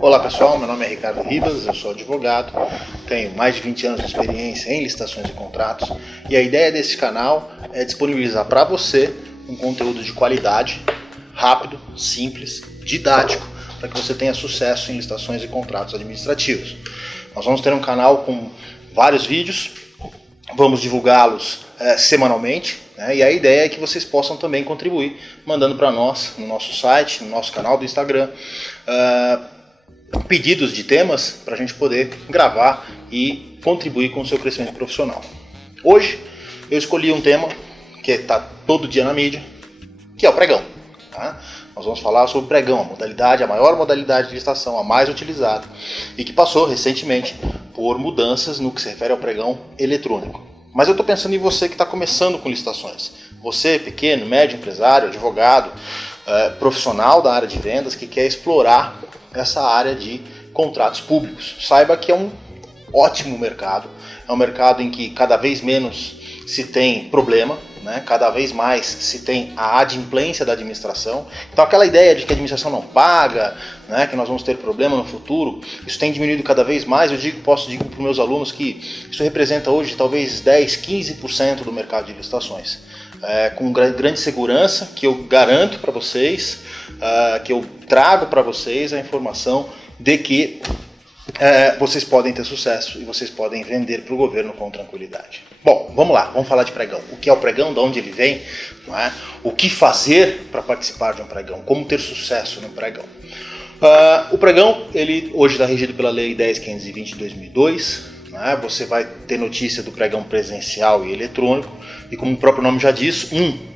Olá pessoal, meu nome é Ricardo Ribas, eu sou advogado, tenho mais de 20 anos de experiência em licitações e contratos e a ideia desse canal é disponibilizar para você um conteúdo de qualidade, rápido, simples, didático, para que você tenha sucesso em licitações e contratos administrativos. Nós vamos ter um canal com vários vídeos, vamos divulgá-los semanalmente, né? E a ideia é que vocês possam também contribuir mandando para nós, no nosso site, no nosso canal do Instagram, pedidos de temas para a gente poder gravar e contribuir com o seu crescimento profissional. Hoje eu escolhi um tema que está todo dia na mídia, que é o pregão. Tá? Nós vamos falar sobre o pregão, a maior modalidade de licitação, a mais utilizada, e que passou recentemente por mudanças no que se refere ao pregão eletrônico. Mas eu estou pensando em você que está começando com licitações. Você, pequeno, médio empresário, advogado, profissional da área de vendas que quer explorar essa área de contratos públicos. Saiba que é um ótimo mercado, é um mercado em que cada vez menos se tem problema, né? Cada vez mais se tem a adimplência da administração. Então aquela ideia de que a administração não paga, né? Que nós vamos ter problema no futuro, isso tem diminuído cada vez mais. Eu posso dizer para os meus alunos que isso representa hoje talvez 10, 15% do mercado de licitações. Com grande segurança, que eu garanto para vocês, que eu trago para vocês a informação de que vocês podem ter sucesso e vocês podem vender para o governo com tranquilidade. Bom, vamos lá, vamos falar de pregão. O que é o pregão, de onde ele vem, não é? O que fazer para participar de um pregão, como ter sucesso no pregão. O pregão, ele hoje está regido pela Lei 10.520 de 2002, né? Você vai ter notícia do pregão presencial e eletrônico, e como o próprio nome já diz,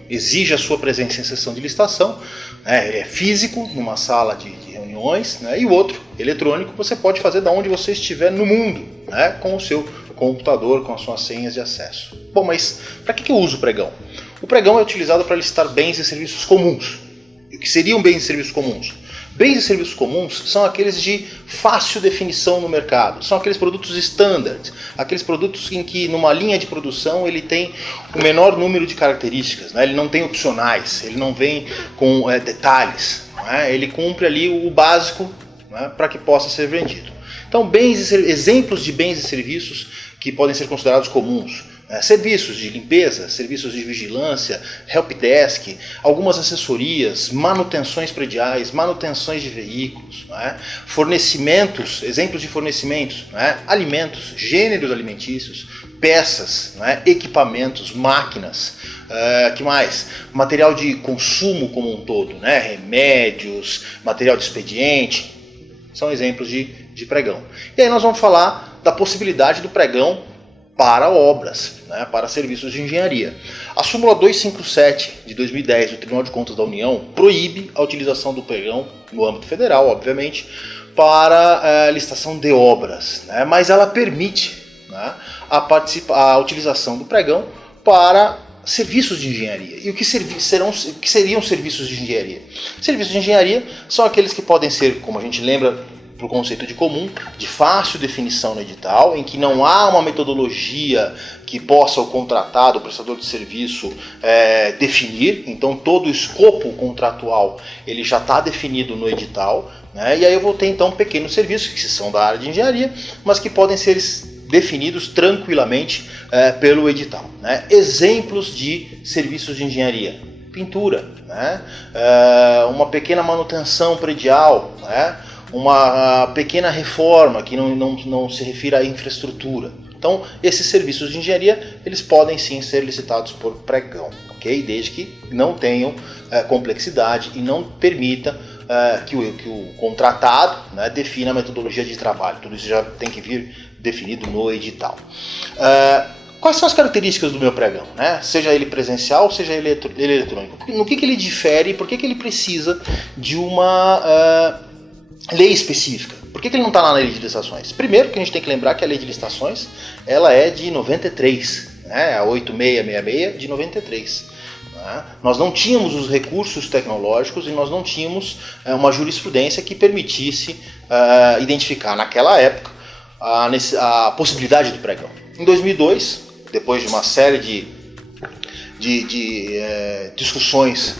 exige a sua presença em sessão de licitação, né? Ele é físico, numa sala de reuniões, né? E o outro, eletrônico, você pode fazer de onde você estiver no mundo, né? Com o seu computador, com as suas senhas de acesso. Bom, mas para que eu uso o pregão? O pregão é utilizado para licitar bens e serviços comuns. E o que seriam bens e serviços comuns? Bens e serviços comuns são aqueles de fácil definição no mercado, são aqueles produtos standard, aqueles produtos em que numa linha de produção ele tem o menor número de características, né? Ele não tem opcionais, ele não vem com detalhes, né? Ele cumpre ali o básico, né, para que possa ser vendido. Então, exemplos de bens e serviços que podem ser considerados comuns. Serviços de limpeza, serviços de vigilância, helpdesk, algumas assessorias, manutenções prediais, manutenções de veículos, fornecimentos, exemplos de fornecimentos, alimentos, gêneros alimentícios, peças, equipamentos, máquinas, que mais? Material de consumo como um todo, remédios, material de expediente, são exemplos de pregão. E aí nós vamos falar da possibilidade do pregão para obras, para serviços de engenharia. A súmula 257 de 2010 do Tribunal de Contas da União proíbe a utilização do pregão, no âmbito federal, obviamente, para licitação de obras, mas ela permite a utilização do pregão para serviços de engenharia. E o que seriam serviços de engenharia? Serviços de engenharia são aqueles que podem ser, como a gente lembra, para o conceito de comum, de fácil definição no edital, em que não há uma metodologia que possa o contratado, o prestador de serviço, definir. Então todo o escopo contratual ele já está definido no edital, né? E aí eu vou ter então pequenos serviços que são da área de engenharia, mas que podem ser definidos tranquilamente pelo edital, né? Exemplos de serviços de engenharia: pintura, uma pequena manutenção predial, uma pequena reforma que não se refira à infraestrutura. Então, esses serviços de engenharia, eles podem sim ser licitados por pregão, ok? Desde que não tenham complexidade e não permita que o contratado defina a metodologia de trabalho. Tudo isso já tem que vir definido no edital. Quais são as características do meu pregão? Seja ele presencial, seja ele eletrônico. No que ele difere e por que ele precisa de uma lei específica? Por que ele não está na lei de licitações? Primeiro que a gente tem que lembrar que a lei de licitações ela é de 93, a 8666 de 93. Nós não tínhamos os recursos tecnológicos e nós não tínhamos uma jurisprudência que permitisse identificar naquela época a possibilidade do pregão. Em 2002, depois de uma série de discussões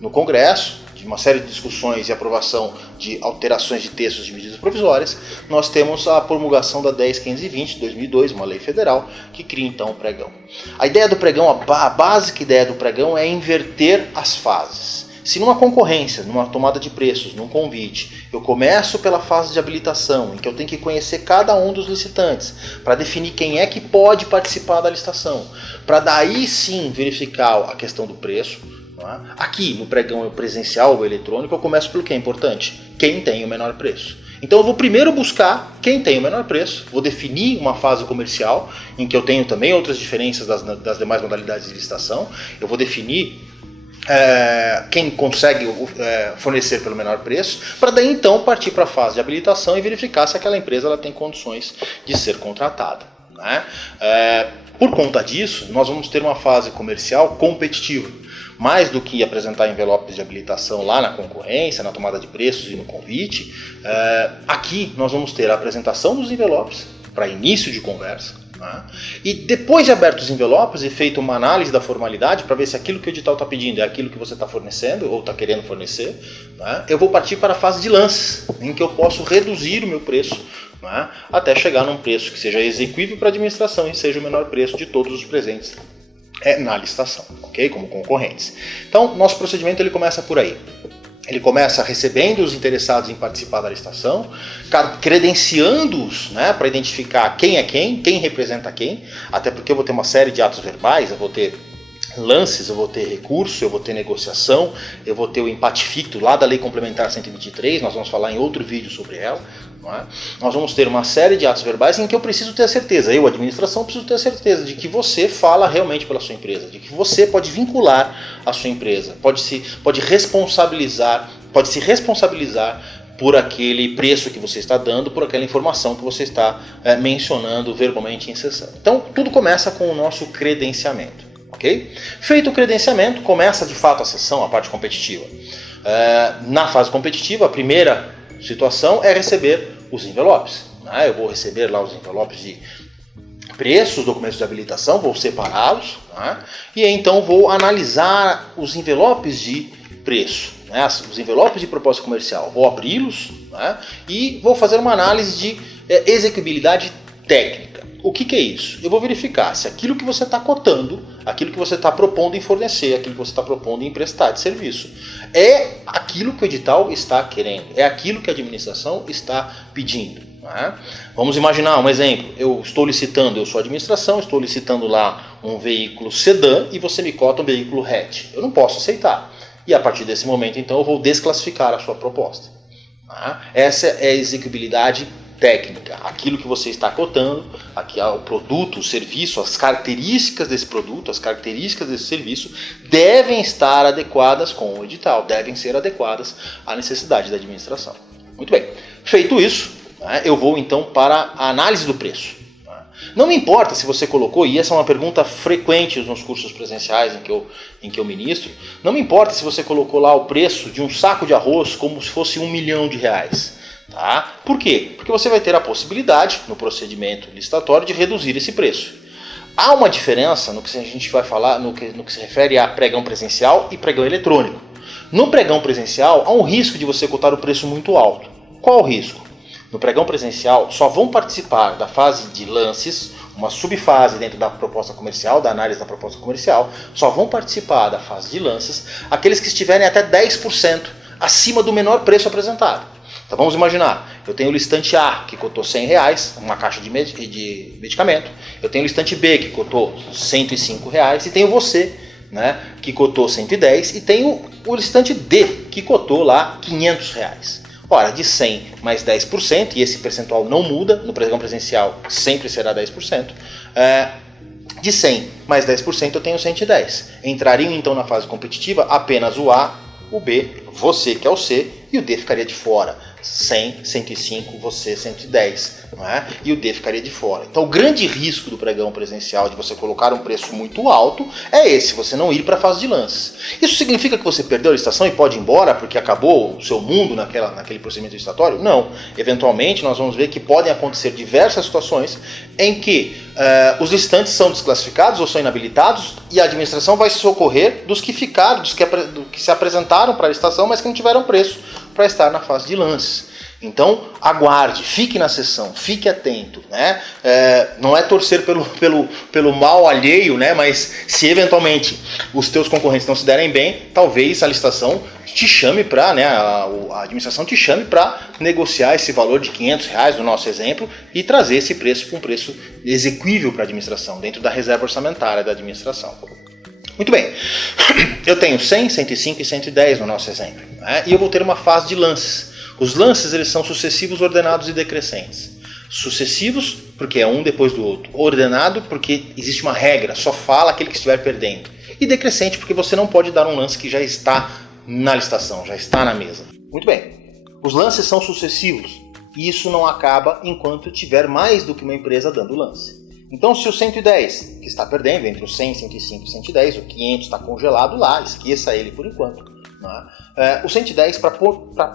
no Congresso, de uma série de discussões e aprovação de alterações de textos de medidas provisórias, nós temos a promulgação da 10.520 de 2002, uma lei federal, que cria então o pregão. A ideia do pregão, a básica ideia do pregão é inverter as fases. Se numa concorrência, numa tomada de preços, num convite, eu começo pela fase de habilitação, em que eu tenho que conhecer cada um dos licitantes, para definir quem é que pode participar da licitação, para daí sim verificar a questão do preço. Aqui no pregão presencial ou eletrônico eu começo pelo que é importante, quem tem o menor preço. Então eu vou primeiro buscar quem tem o menor preço, vou definir uma fase comercial, em que eu tenho também outras diferenças das demais modalidades de licitação, eu vou definir quem consegue fornecer pelo menor preço, para daí então partir para a fase de habilitação e verificar se aquela empresa ela tem condições de ser contratada. Né? Por conta disso, nós vamos ter uma fase comercial competitiva. Mais do que apresentar envelopes de habilitação lá na concorrência, na tomada de preços e no convite, aqui nós vamos ter a apresentação dos envelopes para início de conversa. E depois de abertos os envelopes e feita uma análise da formalidade para ver se aquilo que o edital está pedindo é aquilo que você está fornecendo ou está querendo fornecer, eu vou partir para a fase de lances, em que eu posso reduzir o meu preço até chegar num preço que seja exequível para a administração e seja o menor preço de todos os presentes na licitação, ok? Como concorrentes. Então, nosso procedimento ele começa por aí. Ele começa recebendo os interessados em participar da licitação, credenciando-os para identificar quem é quem representa quem, até porque eu vou ter uma série de atos verbais, eu vou ter lances, eu vou ter recurso, eu vou ter negociação, eu vou ter o empate ficto lá da Lei Complementar 123, nós vamos falar em outro vídeo sobre ela. Nós vamos ter uma série de atos verbais em que eu preciso ter a certeza, eu, administração, preciso ter a certeza de que você fala realmente pela sua empresa, de que você pode vincular a sua empresa, pode se responsabilizar por aquele preço que você está dando, por aquela informação que você está mencionando verbalmente em sessão. Então, tudo começa com o nosso credenciamento. Okay? Feito o credenciamento, começa de fato a sessão, a parte competitiva. Na fase competitiva, a primeira situação é receber os envelopes. Eu vou receber lá os envelopes de preços, documentos de habilitação, vou separá-los, e então vou analisar os envelopes de preço, os envelopes de proposta comercial. Vou abri-los e vou fazer uma análise de execuibilidade técnica. O que é isso? Eu vou verificar se aquilo que você está cotando, aquilo que você está propondo em fornecer, aquilo que você está propondo em prestar de serviço, é aquilo que o edital está querendo, é aquilo que a administração está pedindo. Vamos imaginar um exemplo, eu sou administração, estou licitando lá um veículo sedã e você me cota um veículo hatch. Eu não posso aceitar. E a partir desse momento, então, eu vou desclassificar a sua proposta. Essa é a execuibilidade técnica, aquilo que você está cotando, aqui o produto, o serviço, as características desse produto, as características desse serviço devem estar adequadas com o edital, devem ser adequadas à necessidade da administração. Muito bem, feito isso, eu vou então para a análise do preço. Não me importa se você colocou, e essa é uma pergunta frequente nos cursos presenciais em que eu ministro, não me importa se você colocou lá o preço de um saco de arroz como se fosse R$1 milhão. Por quê? Porque você vai ter a possibilidade, no procedimento licitatório, de reduzir esse preço. Há uma diferença no que a gente vai falar, no que se refere a pregão presencial e pregão eletrônico. No pregão presencial, há um risco de você cotar o preço muito alto. Qual o risco? No pregão presencial, só vão participar da fase de lances, uma subfase dentro da proposta comercial, da análise da proposta comercial, só vão participar da fase de lances aqueles que estiverem até 10% acima do menor preço apresentado. Então vamos imaginar, eu tenho o listante A que cotou R$100, uma caixa de medicamento, eu tenho o listante B que cotou R$105 e tenho você, que cotou 110 e tenho o listante D que cotou lá R$500. Ora, de 100 mais 10%, e esse percentual não muda, no pregão presencial sempre será 10%, de 100 mais 10% eu tenho 110. Entrariam então na fase competitiva apenas o A, o B, você que é o C, e o D ficaria de fora. 100, 105, você 110, não é? E o D ficaria de fora. Então o grande risco do pregão presencial de você colocar um preço muito alto é esse, você não ir para a fase de lances. Isso significa que você perdeu a licitação e pode ir embora porque acabou o seu mundo naquele procedimento licitatório? Não. Eventualmente nós vamos ver que podem acontecer diversas situações em que os licitantes são desclassificados ou são inabilitados e a administração vai se socorrer dos que ficaram, dos que se apresentaram para a licitação, mas que não tiveram preço para estar na fase de lances. Então, aguarde, fique na sessão, fique atento, né? Não é torcer pelo mal alheio, né? Mas se eventualmente os teus concorrentes não se derem bem, talvez a licitação te chame para, né? A administração te chame para negociar esse valor de R$500, no nosso exemplo, e trazer esse preço para um preço exequível para a administração, dentro da reserva orçamentária da administração. Muito bem, eu tenho 100, 105 e 110 no nosso exemplo, né? E eu vou ter uma fase de lances. Os lances eles são sucessivos, ordenados e decrescentes. Sucessivos, porque é um depois do outro. Ordenado, porque existe uma regra, só fala aquele que estiver perdendo. E decrescente, porque você não pode dar um lance que já está na licitação, já está na mesa. Muito bem, os lances são sucessivos e isso não acaba enquanto tiver mais do que uma empresa dando lance. Então, se o 110, que está perdendo entre o 100, 105 e 110, o 500 está congelado lá, esqueça ele por enquanto. Né? O 110, para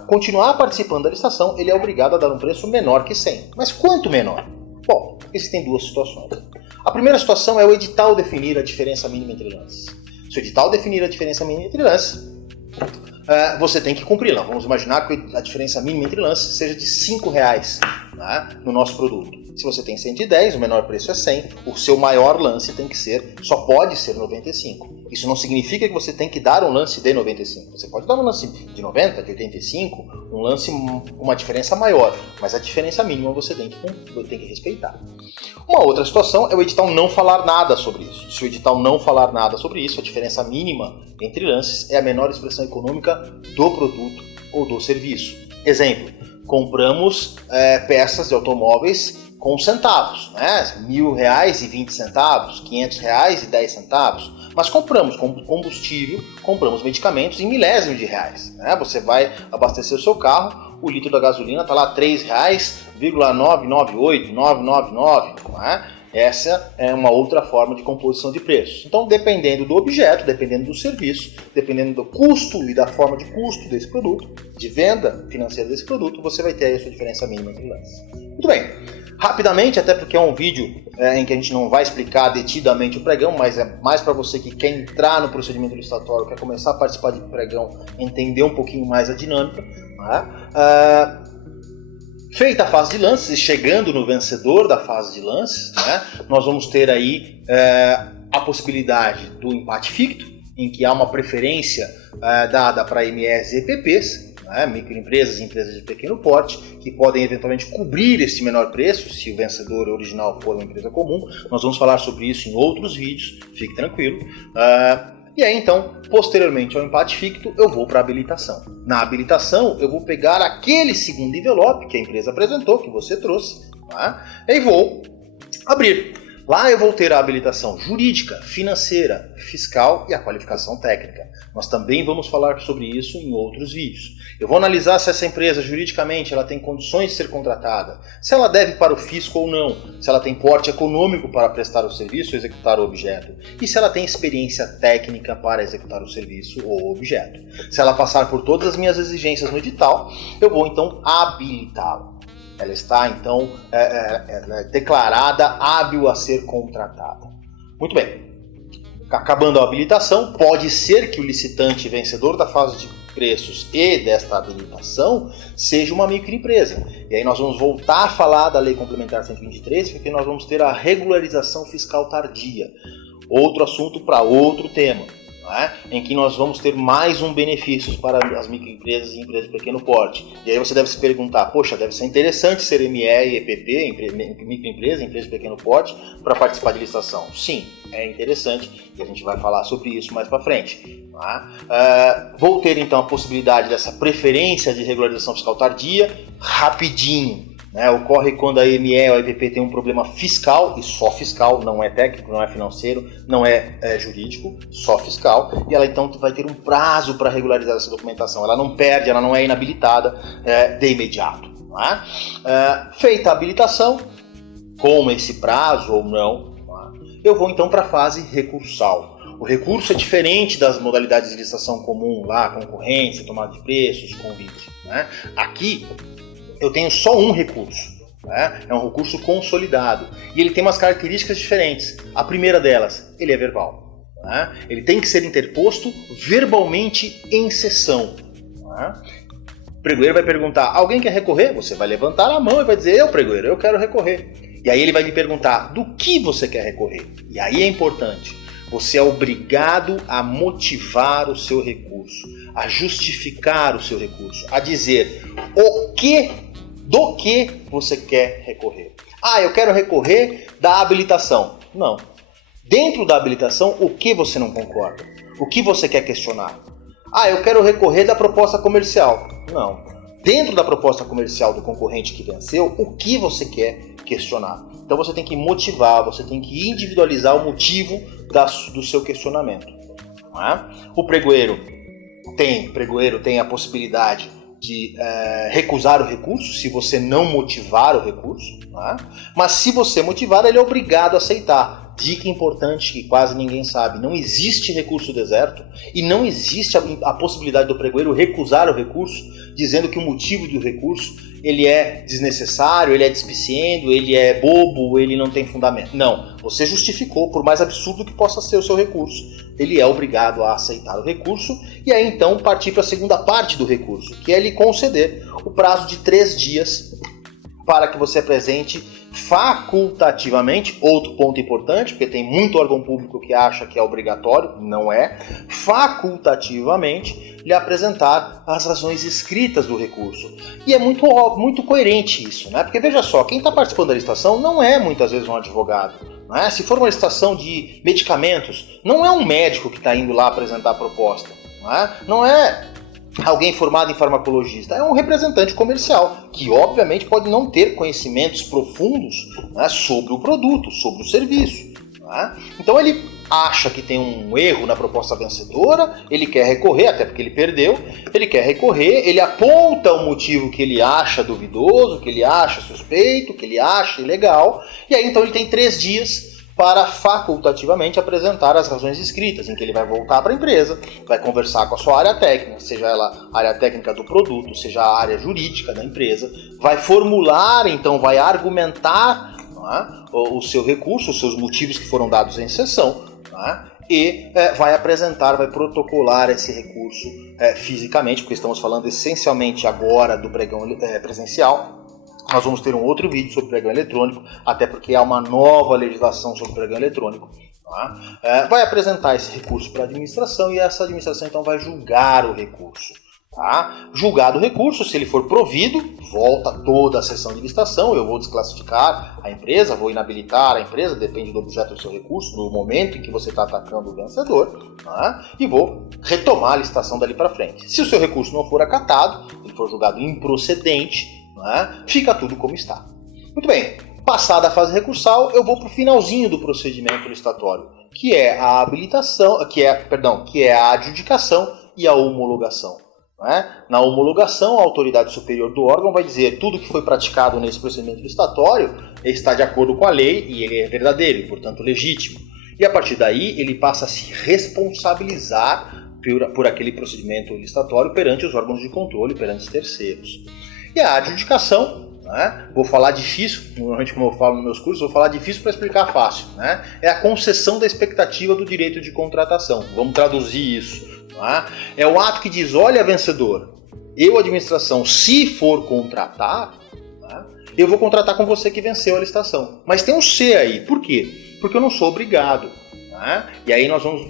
continuar participando da licitação, ele é obrigado a dar um preço menor que 100. Mas quanto menor? Bom, existem duas situações. A primeira situação é o edital definir a diferença mínima entre lances. Se o edital definir a diferença mínima entre lances, você tem que cumpri-la. Vamos imaginar que a diferença mínima entre lances seja de R$5, né, no nosso produto. Se você tem 110, o menor preço é 100, o seu maior lance só pode ser 95. Isso não significa que você tem que dar um lance de 95. Você pode dar um lance de 90, de 85, um lance com uma diferença maior, mas a diferença mínima você tem que respeitar. Uma outra situação é o edital não falar nada sobre isso. Se o edital não falar nada sobre isso, a diferença mínima entre lances é a menor expressão econômica do produto ou do serviço. Exemplo, compramos peças de automóveis com centavos, né? R$1.000 e 20 centavos, R$500 e 10 centavos, mas compramos combustível, compramos medicamentos em milésimos de reais, né? Você vai abastecer o seu carro, o litro da gasolina está lá R$3,998, 999, né? Essa é uma outra forma de composição de preços. Então, dependendo do objeto, dependendo do serviço, dependendo do custo e da forma de custo desse produto, de venda financeira desse produto, você vai ter aí a sua diferença mínima entre lances. Muito bem. Rapidamente, até porque é um vídeo em que a gente não vai explicar detidamente o pregão, mas é mais para você que quer entrar no procedimento licitatório, quer começar a participar de pregão, entender um pouquinho mais a dinâmica. Né? Feita a fase de lances e chegando no vencedor da fase de lances, né, nós vamos ter aí a possibilidade do empate ficto, em que há uma preferência dada para MEs e EPPs, né, microempresas e empresas de pequeno porte, que podem eventualmente cobrir esse menor preço, se o vencedor original for uma empresa comum. Nós vamos falar sobre isso em outros vídeos, fique tranquilo. E aí então, posteriormente ao empate ficto, eu vou para a habilitação. Na habilitação, eu vou pegar aquele segundo envelope que a empresa apresentou, que você trouxe, tá? E vou abrir. Lá eu vou ter a habilitação jurídica, financeira, fiscal e a qualificação técnica. Nós também vamos falar sobre isso em outros vídeos. Eu vou analisar se essa empresa juridicamente ela tem condições de ser contratada, se ela deve para o fisco ou não, se ela tem porte econômico para prestar o serviço ou executar o objeto, e se ela tem experiência técnica para executar o serviço ou objeto. Se ela passar por todas as minhas exigências no edital, eu vou então habilitá-la. Ela está então declarada hábil a ser contratada. Muito bem. Acabando a habilitação, pode ser que o licitante vencedor da fase de preços e desta habilitação seja uma microempresa. E aí nós vamos voltar a falar da Lei Complementar 123, porque nós vamos ter a regularização fiscal tardia. Outro assunto para outro tema, né? Em que nós vamos ter mais um benefício para as microempresas e empresas de pequeno porte. E aí você deve se perguntar, poxa, deve ser interessante ser ME e EPP, microempresa, empresa de pequeno porte, para participar de licitação. Sim, é interessante e a gente vai falar sobre isso mais para frente. Tá? Vou ter então a possibilidade dessa preferência de regularização fiscal tardia rapidinho. né? Ocorre quando a ME ou a EPP tem um problema fiscal, e só fiscal, não é técnico, não é financeiro, não é jurídico, só fiscal, e ela então vai ter um prazo para regularizar essa documentação. Ela não perde, ela não é inabilitada de imediato. Não é? Feita a habilitação, com esse prazo ou não, eu vou então para a fase recursal. O recurso é diferente das modalidades de licitação comum, lá, concorrência, tomada de preços, convite. Né? Aqui eu tenho só um recurso, né? É um recurso consolidado e ele tem umas características diferentes. A primeira delas, ele é verbal. Né? Ele tem que ser interposto verbalmente em sessão. Né? O pregoeiro vai perguntar, alguém quer recorrer? Você vai levantar a mão e vai dizer, eu pregoeiro, eu quero recorrer. E aí ele vai me perguntar, do que você quer recorrer? E aí é importante. Você é obrigado a motivar o seu recurso, a justificar o seu recurso, a dizer do que você quer recorrer. Eu quero recorrer da habilitação. Não. Dentro da habilitação, o que você não concorda? O que você quer questionar? Eu quero recorrer da proposta comercial. Não. Dentro da proposta comercial do concorrente que venceu, o que você quer questionar? Então você tem que motivar, você tem que individualizar o motivo do seu questionamento. Não é? O pregoeiro tem a possibilidade de recusar o recurso se você não motivar o recurso. Não é? Mas se você motivar, ele é obrigado a aceitar. Dica importante que quase ninguém sabe, não existe recurso deserto e não existe a possibilidade do pregoeiro recusar o recurso dizendo que o motivo do recurso ele é desnecessário, ele é despiciendo, ele é bobo, ele não tem fundamento. Não, você justificou, por mais absurdo que possa ser o seu recurso, ele é obrigado a aceitar o recurso e aí então partir para a segunda parte do recurso, que é lhe conceder o prazo de 3 dias para que você apresente facultativamente, outro ponto importante, porque tem muito órgão público que acha que é obrigatório, não é, facultativamente lhe apresentar as razões escritas do recurso. E é muito coerente isso, né? Porque veja só, quem está participando da licitação não é muitas vezes um advogado. Não é? Se for uma licitação de medicamentos, não é um médico que está indo lá apresentar a proposta. Não é alguém formado em farmacologista, é um representante comercial, que obviamente pode não ter conhecimentos profundos, né, sobre o produto, sobre o serviço. Né? Então ele acha que tem um erro na proposta vencedora, ele quer recorrer, até porque ele perdeu, ele quer recorrer, ele aponta o motivo que ele acha duvidoso, que ele acha suspeito, que ele acha ilegal, e aí então ele tem 3 dias para facultativamente apresentar as razões escritas, em que ele vai voltar para a empresa, vai conversar com a sua área técnica, seja ela a área técnica do produto, seja a área jurídica da empresa, vai formular, então vai argumentar, não é, o seu recurso, os seus motivos que foram dados em sessão, não é, e vai apresentar, vai protocolar esse recurso fisicamente, porque estamos falando essencialmente agora do pregão presencial. Nós vamos ter um outro vídeo sobre pregão eletrônico, até porque há uma nova legislação sobre pregão eletrônico. Tá? Vai apresentar esse recurso para a administração e essa administração então vai julgar o recurso. Tá? Julgado o recurso, se ele for provido, volta toda a sessão de licitação, eu vou desclassificar a empresa, vou inabilitar a empresa, depende do objeto do seu recurso, do momento em que você está atacando o vencedor, tá? E vou retomar a licitação dali para frente. Se o seu recurso não for acatado, ele for julgado improcedente, fica tudo como está. Muito bem, passada a fase recursal, eu vou para o finalzinho do procedimento licitatório, que é a habilitação, que é a adjudicação e a homologação. Na homologação, a autoridade superior do órgão vai dizer tudo que foi praticado nesse procedimento licitatório está de acordo com a lei e ele é verdadeiro e, portanto, legítimo. E a partir daí, ele passa a se responsabilizar por aquele procedimento licitatório perante os órgãos de controle, perante os terceiros. E a adjudicação, vou falar difícil, normalmente como eu falo nos meus cursos, vou falar difícil para explicar fácil. É a concessão da expectativa do direito de contratação. Vamos traduzir isso. É o ato que diz, olha vencedor, eu administração, se for contratar, eu vou contratar com você que venceu a licitação. Mas tem um C aí, por quê? Porque eu não sou obrigado. E aí nós vamos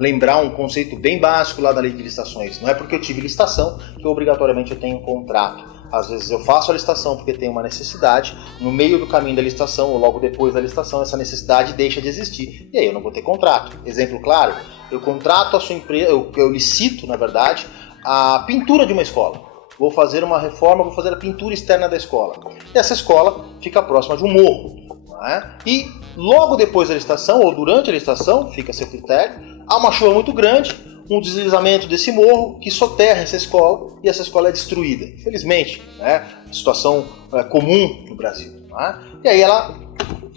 lembrar um conceito bem básico lá da lei de licitações. Não é porque eu tive licitação que obrigatoriamente eu tenho um contrato. Às vezes eu faço a licitação porque tem uma necessidade, no meio do caminho da licitação ou logo depois da licitação essa necessidade deixa de existir e aí eu não vou ter contrato. Exemplo claro, eu contrato a sua empresa, eu licito, na verdade, a pintura de uma escola. vou fazer uma reforma, vou fazer a pintura externa da escola. E essa escola fica próxima de um morro. Né? E logo depois da licitação, ou durante a licitação, fica a seu critério, há uma chuva muito grande, um deslizamento desse morro que soterra essa escola e essa escola é destruída. Infelizmente, né? Situação comum no Brasil. Né? E aí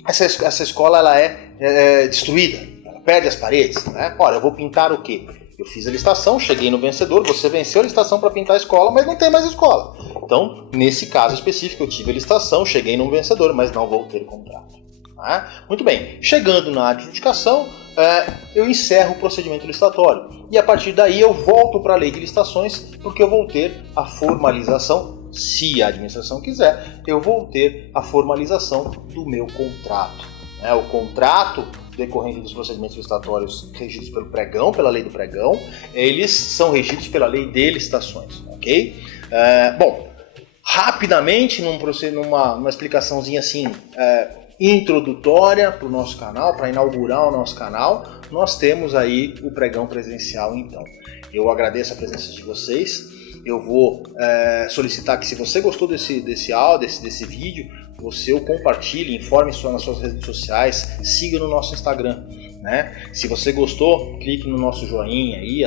essa escola ela é destruída, ela perde as paredes. Né? Olha, eu vou pintar o quê? Eu fiz a licitação, cheguei no vencedor, você venceu a licitação para pintar a escola, mas não tem mais escola. Então, nesse caso específico, eu tive a licitação, cheguei no vencedor, mas não vou ter contrato. Muito bem, chegando na adjudicação, eu encerro o procedimento licitatório. E a partir daí eu volto para a lei de licitações, porque eu vou ter a formalização, se a administração quiser, eu vou ter a formalização do meu contrato. O contrato decorrente dos procedimentos licitatórios regidos pelo pregão, pela lei do pregão, eles são regidos pela lei de licitações, ok? Bom, rapidamente, numa explicaçãozinha assim, introdutória para o nosso canal, para inaugurar o nosso canal, nós temos aí o pregão presencial então. Eu agradeço a presença de vocês, eu vou solicitar que se você gostou desse áudio, desse vídeo, você o compartilhe, informe nas suas redes sociais, siga no nosso Instagram. Né? Se você gostou, clique no nosso joinha aí,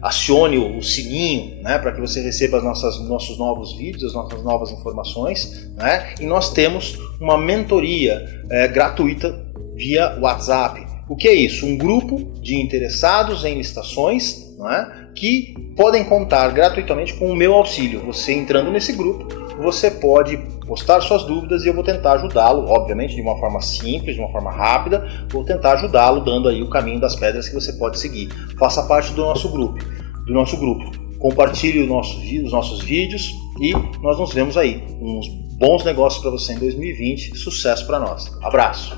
acione o sininho, né? Para que você receba nossos novos vídeos, as nossas novas informações. Né? E nós temos uma mentoria gratuita via WhatsApp. O que é isso? Um grupo de interessados em licitações, né? Que podem contar gratuitamente com o meu auxílio. Você entrando nesse grupo, você pode postar suas dúvidas e eu vou tentar ajudá-lo, obviamente de uma forma simples, de uma forma rápida, vou tentar ajudá-lo dando aí o caminho das pedras que você pode seguir. Faça parte do nosso grupo. Compartilhe os nossos vídeos e nós nos vemos aí. Uns bons negócios para você em 2020. Sucesso para nós. Abraço!